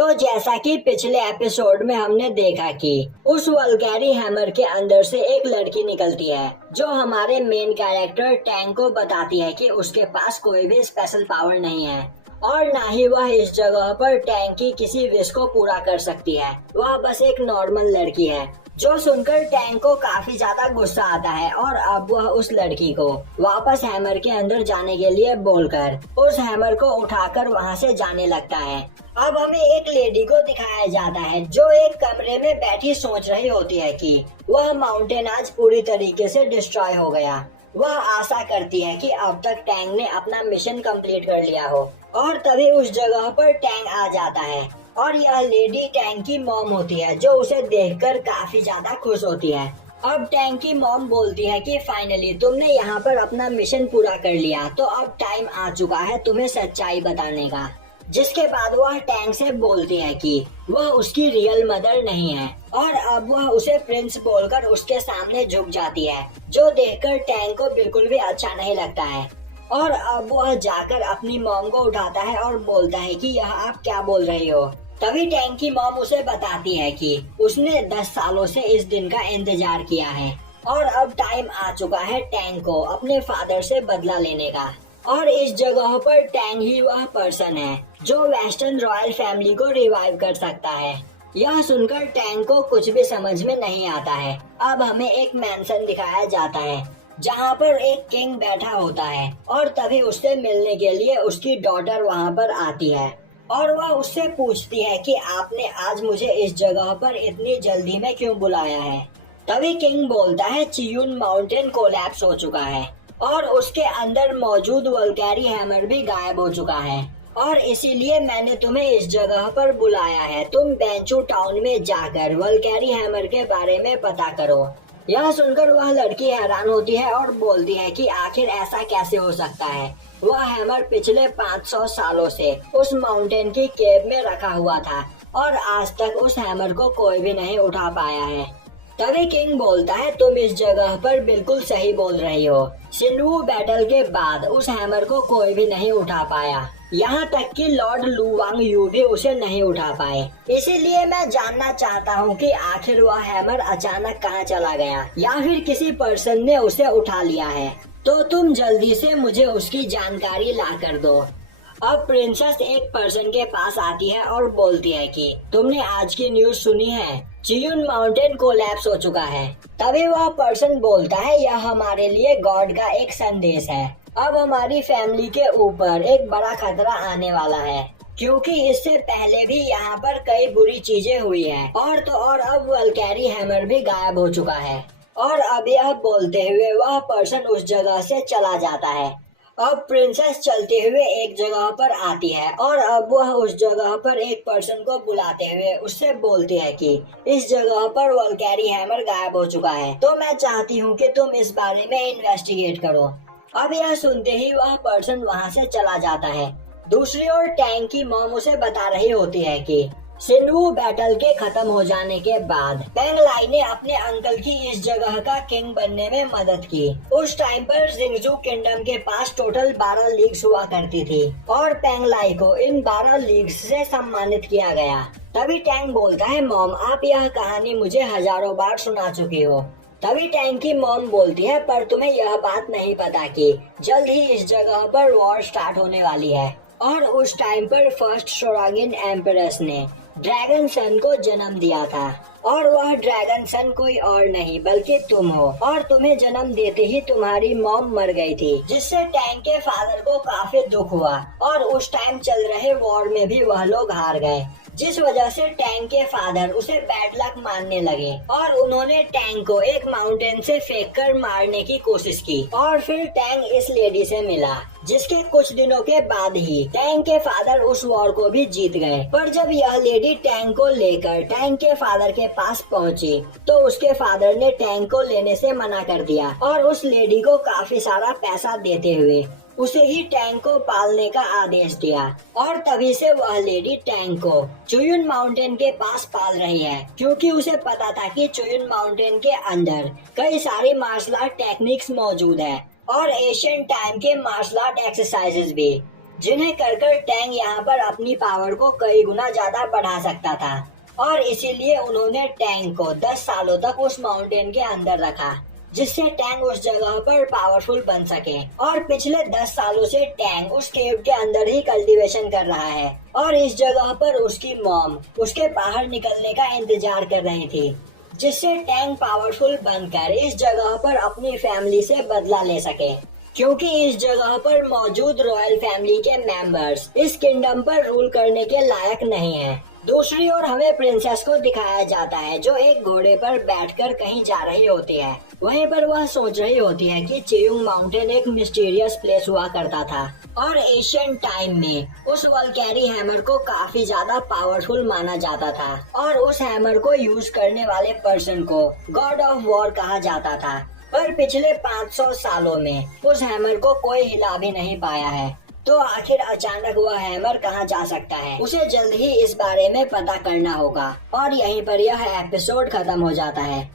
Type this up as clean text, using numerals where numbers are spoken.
तो जैसा कि पिछले एपिसोड में हमने देखा कि उस वल्गैरी हैमर के अंदर से एक लड़की निकलती है जो हमारे मेन कैरेक्टर टैंक को बताती है कि उसके पास कोई भी स्पेशल पावर नहीं है और ना ही वह इस जगह पर टैंक की किसी विश को पूरा कर सकती है। वह बस एक नॉर्मल लड़की है। जो सुनकर टैंक को काफी ज्यादा गुस्सा आता है और अब वह उस लड़की को वापस हैमर के अंदर जाने के लिए बोलकर उस हैमर को उठाकर वहां से जाने लगता है। अब हमें एक लेडी को दिखाया जाता है जो एक कमरे में बैठी सोच रही होती है कि वह माउंटेन आज पूरी तरीके से डिस्ट्रॉय हो गया। वह आशा करती है कि अब तक टैंक ने अपना मिशन कंप्लीट कर लिया हो और तभी उस जगह पर टैंक आ जाता है और यह लेडी टैंक की मॉम होती है जो उसे देखकर काफी ज्यादा खुश होती है। अब टैंक की मॉम बोलती है कि फाइनली तुमने यहाँ पर अपना मिशन पूरा कर लिया, तो अब टाइम आ चुका है तुम्हें सच्चाई बताने का। जिसके बाद वह टैंक से बोलती है कि वह उसकी रियल मदर नहीं है और अब वह उसे प्रिंस बोलकर उसके सामने झुक जाती है, जो देखकर टैंक को बिल्कुल भी अच्छा नहीं लगता है। और अब वह जाकर अपनी मॉम को उठाता है और बोलता है कि यह आप क्या बोल रही हो। तभी टैंक की मॉम उसे बताती है कि उसने 10 सालों से इस दिन का इंतजार किया है और अब टाइम आ चुका है टैंक को अपने फादर से बदला लेने का। और इस जगह पर टैंक ही वह पर्सन है जो वेस्टर्न रॉयल फैमिली को रिवाइव कर सकता है। यह सुनकर टैंक को कुछ भी समझ में नहीं आता है। अब हमें एक मैंशन दिखाया जाता है जहाँ पर एक किंग बैठा होता है और तभी उससे मिलने के लिए उसकी डॉटर वहाँ पर आती है और वह उससे पूछती है कि आपने आज मुझे इस जगह पर इतनी जल्दी में क्यों बुलाया है। तभी किंग बोलता है चियून माउंटेन कोलैप्स हो चुका है और उसके अंदर मौजूद वल्गैरी हैमर भी गायब हो चुका है और इसीलिए मैंने तुम्हें इस जगह पर बुलाया है। तुम बेंचू टाउन में जाकर वल्गैरी हैमर के बारे में पता करो। यह सुनकर वह लड़की हैरान होती है और बोलती है कि आखिर ऐसा कैसे हो सकता है। वह हैमर पिछले 500 सालों से उस माउंटेन की केव में रखा हुआ था और आज तक उस हैमर को कोई भी नहीं उठा पाया है। तभी किंग बोलता है तुम इस जगह पर बिल्कुल सही बोल रही हो। सिनवू बैटल के बाद उस हैमर को कोई भी नहीं उठा पाया, यहाँ तक कि लॉर्ड लू वांग यू भी उसे नहीं उठा पाए। इसीलिए मैं जानना चाहता हूँ कि आखिर वह हैमर अचानक कहाँ चला गया या फिर किसी पर्सन ने उसे उठा लिया है। तो तुम जल्दी से मुझे उसकी जानकारी ला कर दो। अब प्रिंसेस एक पर्सन के पास आती है और बोलती है कि तुमने आज की न्यूज सुनी है, चियून माउंटेन कोलैप्स हो चुका है। तभी वह पर्सन बोलता है यह हमारे लिए गॉड का एक संदेश है। अब हमारी फैमिली के ऊपर एक बड़ा खतरा आने वाला है क्योंकि इससे पहले भी यहाँ पर कई बुरी चीजें हुई है और तो और अब वल्गैरी हैमर भी गायब हो चुका है। और अब यह बोलते हुए वह पर्सन उस जगह से चला जाता है। अब प्रिंसेस चलते हुए एक जगह पर आती है और अब वह उस जगह पर एक पर्सन को बुलाते हुए उससे बोलती है कि इस जगह पर वल्गैरी हैमर गायब हो चुका है, तो मैं चाहती हूँ कि तुम इस बारे में इन्वेस्टिगेट करो। अब यह सुनते ही वह पर्सन वहाँ से चला जाता है। दूसरी ओर टैंक की मॉम उसे बता रही होती है कि सिनवू बैटल के खत्म हो जाने के बाद पेंग लाई ने अपने अंकल की इस जगह का किंग बनने में मदद की। उस टाइम पर जिंगजू किंगडम के पास टोटल 12 लीग्स हुआ करती थी और पेंग लाई को इन 12 लीग्स से सम्मानित किया गया। तभी टैंक बोलता है मॉम आप यह कहानी मुझे हजारों बार सुना चुकी हो। तभी टैंक की मॉम बोलती है पर तुम्हें यह बात नहीं पता कि जल्द ही इस जगह पर वॉर स्टार्ट होने वाली है और उस टाइम पर फर्स्ट शोरागिन एम्परेस ने ड्रैगन सन को जन्म दिया था और वह ड्रैगन सन कोई और नहीं बल्कि तुम हो और तुम्हें जन्म देते ही तुम्हारी मॉम मर गई थी, जिससे टैंक के फादर को काफी दुख हुआ और उस टाइम चल रहे वॉर में भी वह लोग हार गए, जिस वजह से टैंक के फादर उसे बैड लक मानने लगे और उन्होंने टैंक को एक माउंटेन से फेंककर मारने की कोशिश की। और फिर टैंक इस लेडी से मिला, जिसके कुछ दिनों के बाद ही टैंक के फादर उस वॉर को भी जीत गए। पर जब यह लेडी टैंक को लेकर टैंक के फादर के पास पहुंची, तो उसके फादर ने टैंक को लेने से मना कर दिया और उस लेडी को काफी सारा पैसा देते हुए उसे ही टैंक को पालने का आदेश दिया। और तभी से वह लेडी टैंक को चुयुन माउंटेन के पास पाल रही है, क्योंकि उसे पता था कि चुयुन माउंटेन के अंदर कई सारी मार्शल आर्ट टेक्निक्स मौजूद है और एशियन टाइम के मार्शल आर्ट एक्सरसाइजेस भी, जिन्हें कर टैंग यहाँ पर अपनी पावर को कई गुना ज्यादा बढ़ा सकता था और इसीलिए उन्होंने टैंग को 10 सालों तक उस माउंटेन के अंदर रखा, जिससे टैंग उस जगह पर पावरफुल बन सके। और पिछले 10 सालों से टैंग उस केव के अंदर ही कल्टीवेशन कर रहा है और इस जगह पर उसकी मॉम उसके बाहर निकलने का इंतजार कर रही थी, जिससे टैंग पावरफुल बनकर इस जगह पर अपनी फैमिली से बदला ले सके, क्योंकि इस जगह पर मौजूद रॉयल फैमिली के मेंबर्स इस किंगडम पर रूल करने के लायक नहीं हैं। दूसरी ओर हमें प्रिंसेस को दिखाया जाता है जो एक घोड़े पर बैठकर कहीं जा रही होती है। वहीं पर वह सोच रही होती है कि चेयुंग माउंटेन एक मिस्टीरियस प्लेस हुआ करता था और एशियन टाइम में उस वल्कैरी हैमर को काफी ज्यादा पावरफुल माना जाता था और उस हैमर को यूज करने वाले पर्सन को गॉड ऑफ वॉर कहा जाता था। पर पिछले 500 सालों में उस हैमर को कोई हिला भी नहीं पाया है, तो आखिर अचानक वह हैमर कहाँ जा सकता है, उसे जल्द ही इस बारे में पता करना होगा। और यहीं पर यह एपिसोड खत्म हो जाता है।